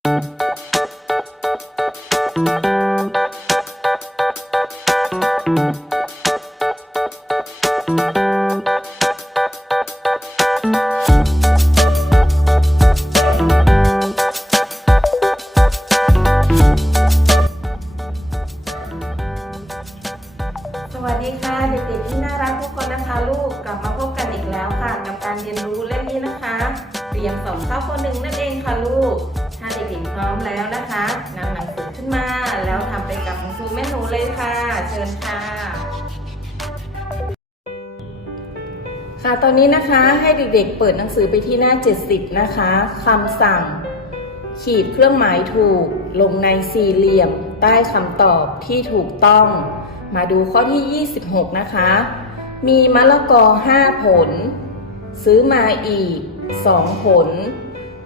สวัสดีค่ะเด็กๆที่น่ารักทุกคนนะคะ ลูกกลับมาพบกันอีกแล้วค่ะ กับการเรียนรู้เล่มนี้นะคะเรียมสองข้าวข้อหนึ่งนั่นเองค่ะลูก เด็กๆพร้อมแล้วนะคะนำหนังสือขึ้นมาแล้วทำไปกับหนังสือแม่หนูเลยค่ะ เชิญค่ะ ค่ะตอนนี้นะคะให้เด็กๆเปิดหนังสือไปที่หน้า 70 นะคะคำสั่ง ขีดเครื่องหมายถูก ลงในสี่เหลี่ยม ใต้คำตอบที่ถูกต้อง มาดูข้อที่ 26 นะคะ มีมะละกอ 5 ผล ซื้อมาอีก 2 ผล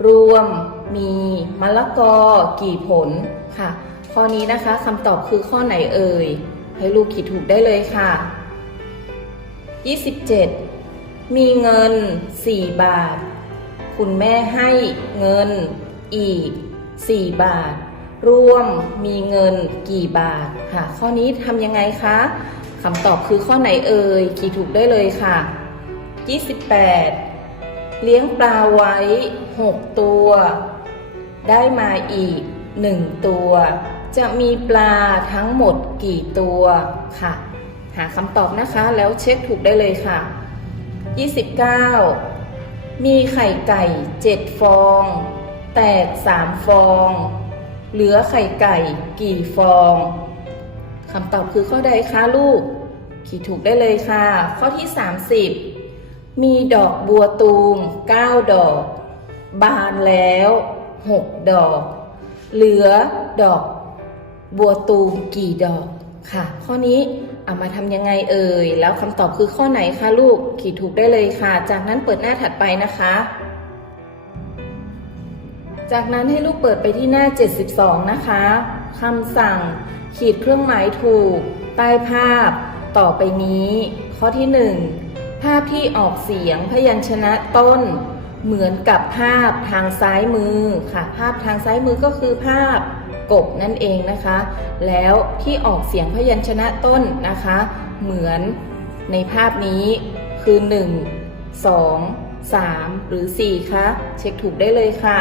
รวม มีมะละกอกี่ผลค่ะ ข้อนี้นะคะคำตอบคือข้อไหนเอ่ย ให้ลูกขีดถูกได้เลยค่ะ 27 มีเงิน 4 บาท คุณแม่ให้เงินอีก 4 บาท รวมมีเงินกี่บาทค่ะ ข้อนี้ทำยังไงคะคำตอบคือข้อไหนเอ่ย ขีดถูกได้เลยค่ะ 28 เลี้ยงปลาไว้ 6 ตัว ได้มาอีก 1 ตัว จะมีปลาทั้งหมดกี่ตัวค่ะ หาคำตอบนะคะแล้วเช็คถูกได้เลยค่ะ 29 มีไข่ไก่ 7 ฟอง แตก 3 ฟอง เหลือไข่ไก่กี่ฟองคำตอบคือข้อใดคะลูก ขีดถูกได้เลยค่ะ ข้อที่ 30 มีดอกบัวตูม9ดอก บานแล้ว 6 ดอก เหลือดอกบัวตูมกี่ดอกค่ะ ข้อนี้เอามาทำยังไงเอ่ย แล้วคำตอบคือข้อไหนคะลูก ขีดถูกได้เลยค่ะ จากนั้นเปิดหน้าถัดไปนะคะ จากนั้นให้ลูกเปิดไปที่หน้า 72 นะคะคำสั่ง ขีดเครื่องหมายถูก ใต้ภาพ ต่อไปนี้ ข้อที่ 1 ภาพที่ออกเสียงพยัญชนะต้น เหมือนกับภาพทางซ้ายมือค่ะ ภาพทางซ้ายมือก็คือภาพกบนั่นเองนะคะ แล้วที่ออกเสียงพยัญชนะต้นนะคะ เหมือนในภาพนี้คือ 1 2 3 หรือ 4คะเช็คถูกได้เลยค่ะ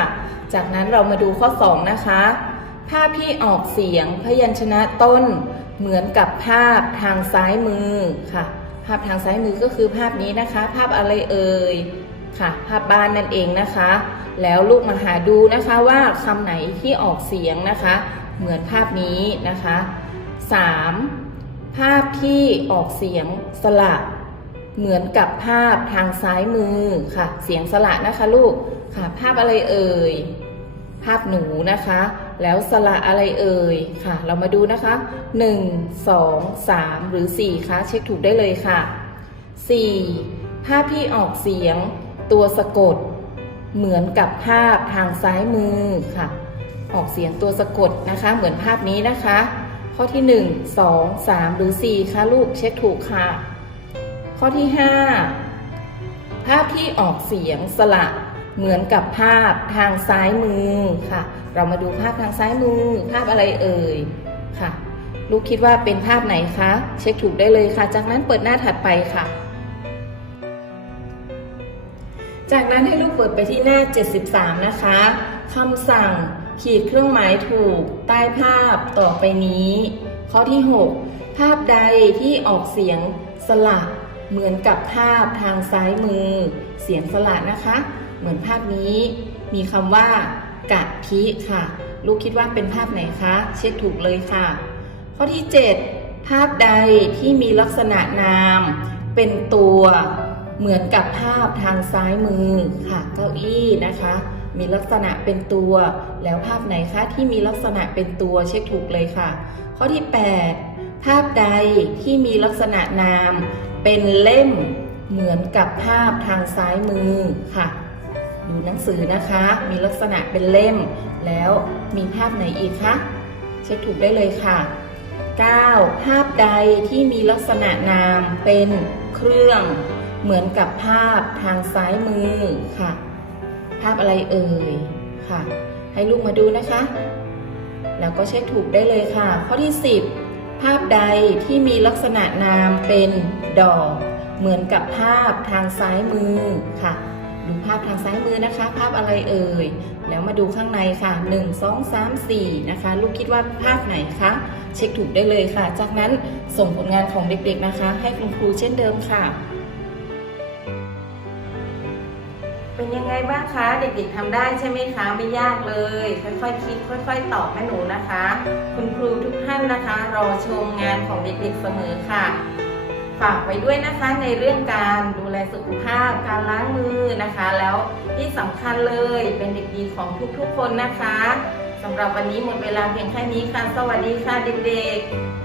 จากนั้นเรามาดูข้อ 2 นะคะ ภาพที่ออกเสียงพยัญชนะต้น เหมือนกับภาพทางซ้ายมือค่ะ ภาพทางซ้ายมือก็คือภาพนี้นะคะ ภาพอะไรเอ่ยค่ะ ภาพบ้านนั่นเองนะคะ แล้วลูกมาหาดูนะคะว่าคำไหนที่ออกเสียงนะคะ เหมือนภาพนี้นะคะ 3. ภาพที่ออกเสียงสระเหมือนกับภาพทางซ้ายมือค่ะ เสียงสระนะคะลูกค่ะ ภาพอะไรเอ่ย ภาพหนูนะคะ แล้วสระอะไรเอ่ยค่ะ เรามาดูนะคะ 1 2 3 หรือ 4คะเช็คถูกได้เลยค่ะ 4. ภาพที่ออกเสียง ตัวสะกด เหมือนกับภาพทางซ้ายมือค่ะ ออกเสียงตัวสะกดนะคะ เหมือนภาพนี้นะคะ ข้อที่ 1 2 3 หรือ 4คะลูกเช็คถูกค่ะ ข้อที่ 5 ภาพที่ออกเสียงสระ เหมือนกับภาพทางซ้ายมือค่ะ เรามาดูภาพทางซ้ายมือ ภาพอะไรเอ่ยค่ะ ลูกคิดว่าเป็นภาพไหนคะ เช็คถูกได้เลยค่ะ จากนั้นเปิดหน้าถัดไปค่ะ จากนั้นให้ลูกเปิดไปที่หน้า 73 นะคะคำสั่งขีดเครื่องหมายถูก ใต้ภาพต่อไปนี้ ข้อที่ 6 ภาพใดที่ออกเสียงสระเหมือนกับภาพทางซ้ายมือ เสียงสระนะคะ เหมือนภาพนี้ มีคำว่ากะทิค่ะ ลูกคิดว่าเป็นภาพไหนคะ เช็คถูกเลยค่ะ ข้อที่ 7 ภาพใดที่มีลักษณะนาม เป็นตัวเหมือนกับภาพทางซ้ายมือค่ะ เก้าอี้นะคะ มีลักษณะเป็นตัว แล้วภาพไหนคะที่มีลักษณะเป็นตัวเช็คถูกเลยค่ะ ข้อที่ 8 ภาพใดที่มีลักษณะนาม เป็นเล่มเหมือนกับภาพทางซ้ายมือค่ะ ดูหนังสือนะคะ มีลักษณะเป็นเล่ม แล้วมีภาพไหนอีกคะเช็คถูกได้เลยค่ะ 9. ภาพใดที่มีลักษณะนามเป็นเครื่อง เหมือนกับภาพทางซ้ายมือค่ะ ภาพอะไรเอ่ยค่ะ ให้ลูกมาดูนะคะ แล้วก็เช็คถูกได้เลยค่ะ ข้อที่ 10 ภาพใดที่มีลักษณะนามเป็นดอก เหมือนกับภาพทางซ้ายมือค่ะ ดูภาพทางซ้ายมือนะคะ ภาพอะไรเอ่ย แล้วมาดูข้างในค่ะ 1 2 3 4 นะคะ ลูกคิดว่าภาพไหนคะ เช็คถูกได้เลยค่ะ จากนั้นส่งผลงานของเด็กๆนะคะ ให้คุณครูเช่นเดิมค่ะ เป็นยังไงบ้างคะ เด็กๆทำได้ใช่ไหมคะ ไม่ยากเลย ค่อยๆคิด ค่อย ๆ ตอบแม่หนูนะคะ คุณครูทุกท่านนะคะ รอชมงานของเด็กๆเสมอค่ะ ฝากไว้ด้วยนะคะในเรื่องการดูแลสุขภาพ การล้างมือนะคะ แล้วที่สำคัญเลยเป็นเด็กดีของทุกๆคนนะคะสำหรับวันนี้หมดเวลาเพียงแค่นี้ค่ะ สวัสดีค่ะเด็กๆ